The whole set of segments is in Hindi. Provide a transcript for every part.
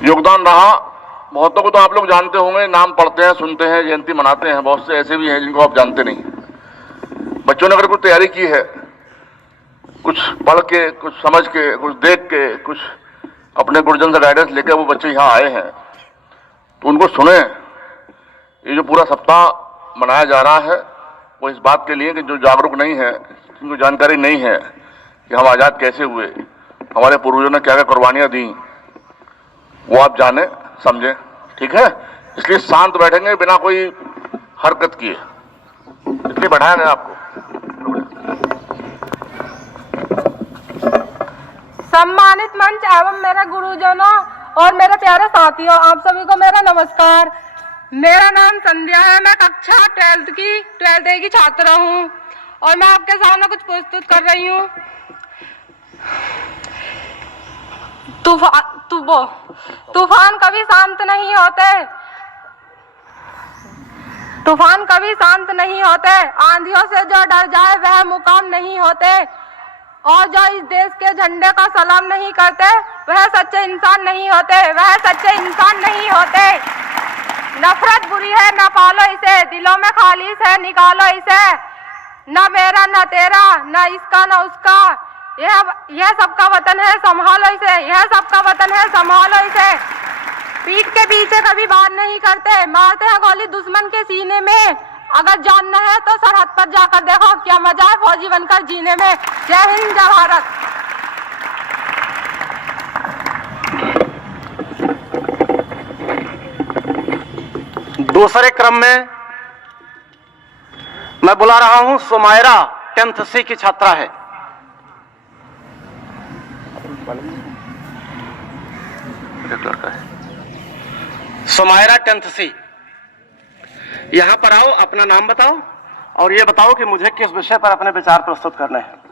योगदान रहा। बहुतों को तो आप लोग जानते होंगे, नाम पढ़ते हैं, सुनते हैं, जयंती मनाते हैं। बहुत से ऐसे भी हैं जिनको आप जानते नहीं। बच्चों ने अगर कुछ तैयारी की है, कुछ पढ़ के, कुछ समझ के, कुछ देख के, कुछ अपने गुरुजन से गाइडेंस लेकर वो बच्चे यहाँ आए हैं, तो उनको सुने। ये जो पूरा सप्ताह मनाया जा रहा है वो इस बात के लिए कि जो जागरूक नहीं है, जिनको जानकारी नहीं है कि हम आज़ाद कैसे हुए, हमारे पूर्वजों ने क्या क्या कुर्बानियाँ दी, वो आप जाने समझें। ठीक है, इसलिए शांत बैठेंगे बिना कोई हरकत किए, इसलिए बैठाया गया आपको। सम्मानित मंच एवं मेरे गुरुजनों और मेरे प्यारे साथियों, आप सभी को मेरा नमस्कार। मेरा नाम संध्या है। मैं कक्षा 12th A की छात्रा हूँ और मैं आपके सामने कुछ प्रस्तुत कर रही हूँ। तूफान कभी शांत नहीं होते, तूफान कभी शांत नहीं होते। आंधियों से जो डर जाए वह मुकाम नहीं होते, और जो इस देश के झंडे का सलाम नहीं करते वह सच्चे इंसान नहीं होते, वह सच्चे इंसान नहीं होते। नफरत बुरी है, न पालो इसे, दिलों में खालिस है, निकालो इसे। न मेरा न तेरा, न इसका न उसका, यह सबका वतन है, संभालो इसे। यह सबका वतन है, संभालो इसे। पीठ के पीछे कभी बात नहीं करते, मारते हैं गोली दुश्मन के सीने में। अगर जानना है तो सरहद पर जाकर देखो, क्या मजा है फौजी बनकर जीने में। जय हिंद, जय भारत। दूसरे क्रम में मैं बुला रहा हूं सुमायरा 10th C की छात्रा है। सुमायरा 10th C, यहां पर आओ, अपना नाम बताओ और ये बताओ कि मुझे किस विषय पर अपने विचार प्रस्तुत करने हैं।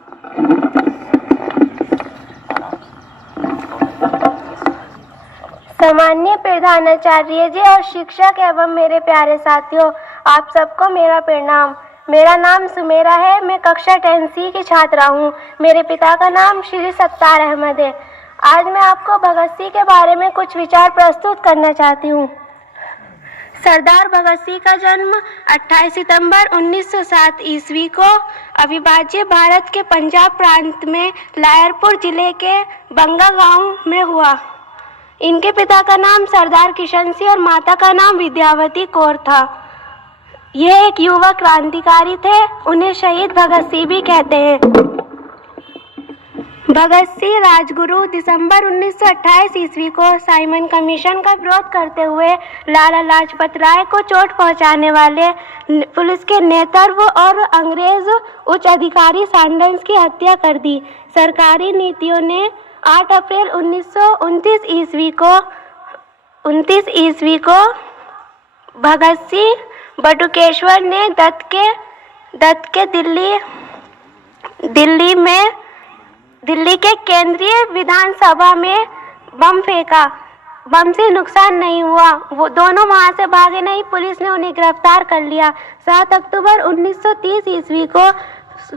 सामान्य प्रधानाचार्य जी और शिक्षक एवं मेरे प्यारे साथियों, आप सबको मेरा प्रणाम। मेरा नाम सुमेरा है। मैं कक्षा 10th C की छात्रा हूँ। मेरे पिता का नाम श्री सत्तार अहमद है। आज मैं आपको भगत सिंह के बारे में कुछ विचार प्रस्तुत करना चाहती हूँ। सरदार भगत सिंह का जन्म 28 सितंबर 1907 ईस्वी को अविभाज्य भारत के पंजाब प्रांत में लायरपुर जिले के बंगा गांव में हुआ। इनके पिता का नाम सरदार किशन सिंह और माता का नाम विद्यावती कौर था। ये एक युवा क्रांतिकारी थे। उन्हें शहीद भगत सिंह भी कहते हैं। भगत सिंह राजगुरु दिसंबर 1928 ईस्वी को साइमन कमीशन का विरोध करते हुए लाला लाजपत राय को चोट पहुंचाने वाले पुलिस के नेतृत्व और अंग्रेज उच्च अधिकारी सैंडर्स की हत्या कर दी। सरकारी नीतियों ने 8 अप्रैल 1929 ईस्वी को भगत सिंह बटुकेश्वर ने दत्त के दिल्ली के केंद्रीय विधानसभा में बम फेंका। बम से नुकसान नहीं हुआ, वो दोनों वहां से भागे नहीं, पुलिस ने उन्हें गिरफ्तार कर लिया। 7 अक्टूबर 1930 ईस्वी को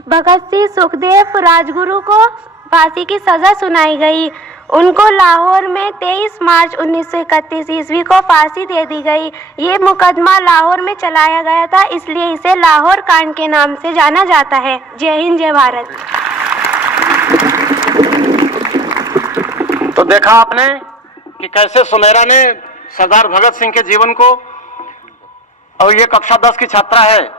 भगत सिंह सुखदेव राजगुरु को फांसी की सजा सुनाई गई। उनको लाहौर में 23 मार्च 1931 ईस्वी को फांसी दे दी गई। ये मुकदमा लाहौर में चलाया गया था, इसलिए इसे लाहौर कांड के नाम से जाना जाता है। जय हिंद, जय भारत। तो देखा आपने कि कैसे सुमेरा ने सरदार भगत सिंह के जीवन को, और ये कक्षा 10 की छात्रा है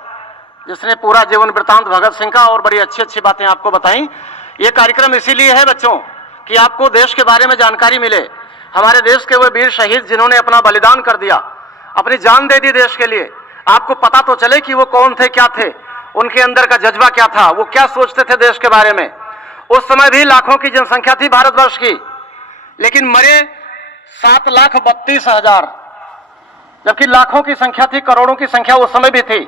जिसने पूरा जीवन वृतांत भगत सिंह का और बड़ी अच्छी अच्छी बातें आपको बताई। ये कार्यक्रम इसीलिए है बच्चों कि आपको देश के बारे में जानकारी मिले। हमारे देश के वो वीर शहीद जिन्होंने अपना बलिदान कर दिया, अपनी जान दे दी देश के लिए, आपको पता तो चले कि वो कौन थे, क्या थे, उनके अंदर का जज्बा क्या था, वो क्या सोचते थे देश के बारे में। उस समय भी लाखों की जनसंख्या थी भारतवर्ष की, लेकिन मरे 7,32,000, जबकि लाखों की संख्या थी, करोड़ों की संख्या उस समय भी थी।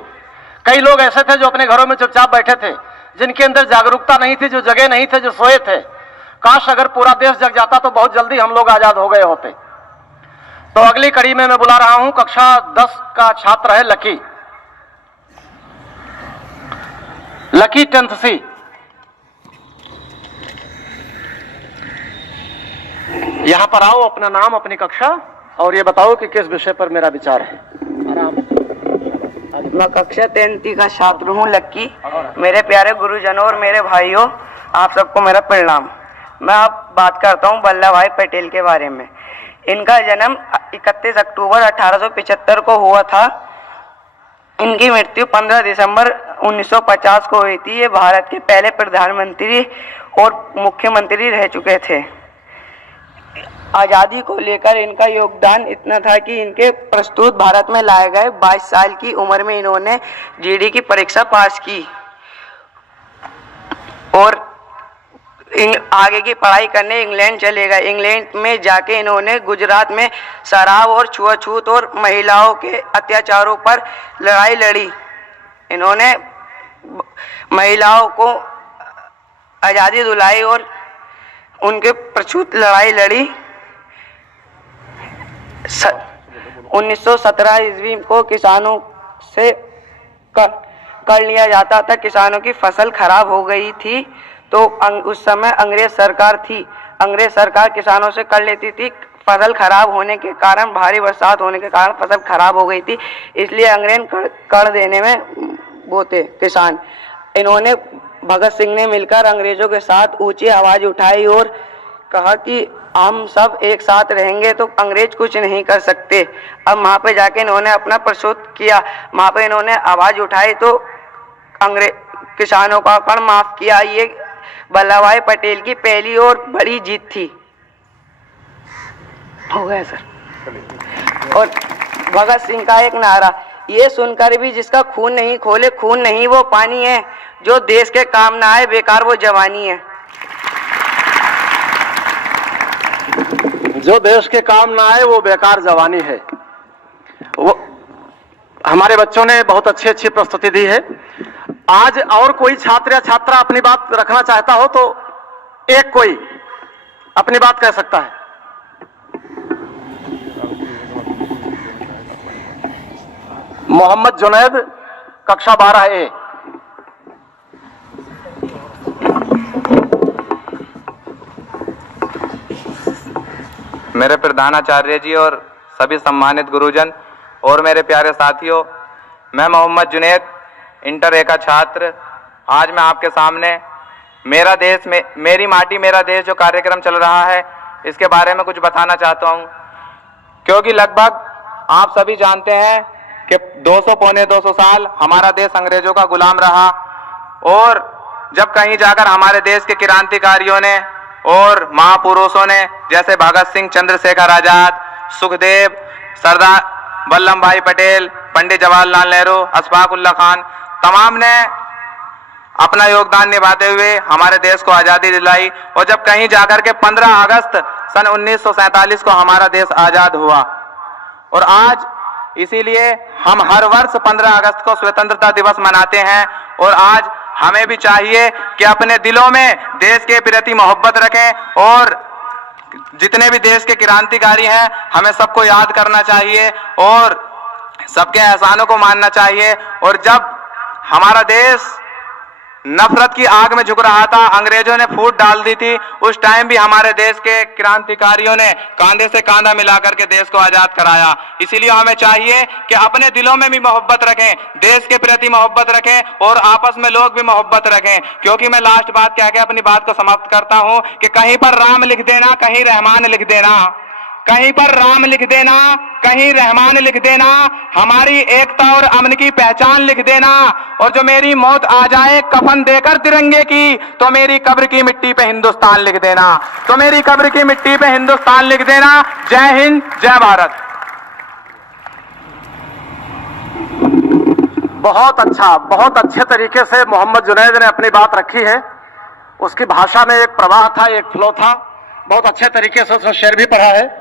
कई लोग ऐसे थे जो अपने घरों में चुपचाप बैठे थे, जिनके अंदर जागरूकता नहीं थी, जो जगे नहीं थे, जो सोए थे। काश अगर पूरा देश जग जाता तो बहुत जल्दी हम लोग आजाद हो गए होते। तो अगली कड़ी में मैं बुला रहा हूं कक्षा 10 का छात्र है लकी 10th C। यहाँ पर आओ, अपना नाम, अपनी कक्षा और ये बताओ कि किस विषय पर मेरा विचार है। मैं कक्षा 10वीं का छात्र हूँ लक्की। मेरे प्यारे गुरुजनों और मेरे भाइयों, आप सबको मेरा प्रणाम। मैं अब बात करता हूँ वल्लभ भाई पटेल के बारे में। इनका जन्म 31 अक्टूबर 1875 को हुआ था। इनकी मृत्यु 15 दिसंबर 1950 को हुई थी। ये भारत के पहले प्रधानमंत्री और मुख्यमंत्री रह चुके थे। आज़ादी को लेकर इनका योगदान इतना था कि इनके प्रस्तुत भारत में लाए गए 22 साल की उम्र में इन्होंने जीडी की परीक्षा पास की और आगे की पढ़ाई करने इंग्लैंड चले गए। इंग्लैंड में जाके इन्होंने गुजरात में शराब और छुआछूत और महिलाओं के अत्याचारों पर लड़ाई लड़ी। इन्होंने महिलाओं को आज़ादी दिलाई और उनके प्रछूत लड़ाई लड़ी। 1917 ईस्वी को किसानों से कर लिया जाता था। किसानों की फसल खराब हो गई थी तो उस समय अंग्रेज सरकार थी। अंग्रेज सरकार किसानों से कर लेती थी। फसल खराब होने के कारण, भारी बरसात होने के कारण फसल खराब हो गई थी, इसलिए अंग्रेज कर देने में वो थे किसान। इन्होंने भगत सिंह ने मिलकर अंग्रेजों के साथ ऊंची आवाज उठाई और कहा कि हम सब एक साथ रहेंगे तो अंग्रेज कुछ नहीं कर सकते। अब वहाँ पे जाके इन्होंने अपना प्रस्तुत किया। वहाँ पे इन्होंने आवाज उठाई तो अंग्रेज किसानों का कर माफ किया। ये वल्लभ भाई पटेल की पहली और बड़ी जीत थी। हो गया सर। और भगत सिंह का एक नारा, ये सुनकर भी जिसका खून नहीं खोले, खून नहीं वो पानी है, जो देश के काम ना आए बेकार वो जवानी है। जो देश के काम ना आए वो बेकार जवानी है। वो हमारे बच्चों ने बहुत अच्छी प्रस्तुति दी है। आज और कोई छात्र या छात्रा अपनी बात रखना चाहता हो तो एक कोई अपनी बात कह सकता है। मोहम्मद जुनैद, कक्षा 12A। मेरे प्रधानाचार्य जी और सभी सम्मानित गुरुजन और मेरे प्यारे साथियों, मैं मोहम्मद जुनैद, इंटर ए का छात्र। आज मैं आपके सामने मेरा देश में मेरी माटी मेरा देश जो कार्यक्रम चल रहा है इसके बारे में कुछ बताना चाहता हूं, क्योंकि लगभग आप सभी जानते हैं कि 200 साल हमारा देश अंग्रेजों का गुलाम रहा और जब कहीं जाकर हमारे देश के क्रांतिकारियों ने और महापुरुषों ने जैसे भगत सिंह, चंद्रशेखर आजाद, सुखदेव, सरदार वल्लभ भाई पटेल, पंडित जवाहरलाल नेहरू, अशफाक उल्लाह खान, तमाम ने अपना योगदान निभाते हुए हमारे देश को आजादी दिलाई। और जब कहीं जाकर के 15 अगस्त सन 1947 को हमारा देश आजाद हुआ और आज इसीलिए हम हर वर्ष 15 अगस्त को स्वतंत्रता दिवस मनाते हैं। और आज हमें भी चाहिए कि अपने दिलों में देश के प्रति मोहब्बत रखें और जितने भी देश के क्रांतिकारी हैं हमें सबको याद करना चाहिए और सबके एहसानों को मानना चाहिए। और जब हमारा देश नफरत की आग में झुक रहा था, अंग्रेजों ने फूट डाल दी थी, उस टाइम भी हमारे देश के क्रांतिकारियों ने कांधे से कांधा मिलाकर के देश को आजाद कराया। इसीलिए हमें चाहिए कि अपने दिलों में भी मोहब्बत रखें, देश के प्रति मोहब्बत रखें और आपस में लोग भी मोहब्बत रखें। क्योंकि मैं लास्ट बात कह के अपनी बात को समाप्त करता हूं कि कहीं पर राम लिख देना, कहीं रहमान लिख देना, कहीं पर राम लिख देना, कहीं रहमान लिख देना, हमारी एकता और अमन की पहचान लिख देना। और जो मेरी मौत आ जाए कफन देकर तिरंगे की, तो मेरी कब्र की मिट्टी पे हिंदुस्तान लिख देना, तो मेरी कब्र की मिट्टी पे हिंदुस्तान लिख देना। जय हिंद, जय भारत। बहुत अच्छे तरीके से मोहम्मद जुनैद ने अपनी बात रखी है। उसकी भाषा में एक प्रवाह था, एक फ्लो था, बहुत अच्छे तरीके से उसने शेर भी पढ़ा है।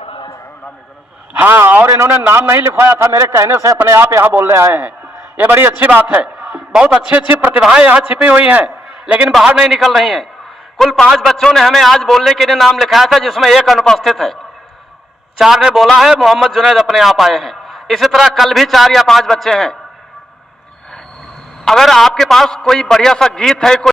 हाँ, और इन्होंने नाम नहीं लिखवाया था, मेरे कहने से अपने आप यहाँ बोलने आए हैं, ये बड़ी अच्छी बात है। बहुत अच्छी प्रतिभाएं यहाँ छिपी हुई हैं लेकिन बाहर नहीं निकल रही हैं। कुल 5 बच्चों ने हमें आज बोलने के लिए नाम लिखाया था जिसमें एक अनुपस्थित है। 4 ने बोला है, मोहम्मद जुनैद अपने आप आए हैं। इसी तरह कल भी 4 या 5 बच्चे हैं। अगर आपके पास कोई बढ़िया सा गीत है, कोई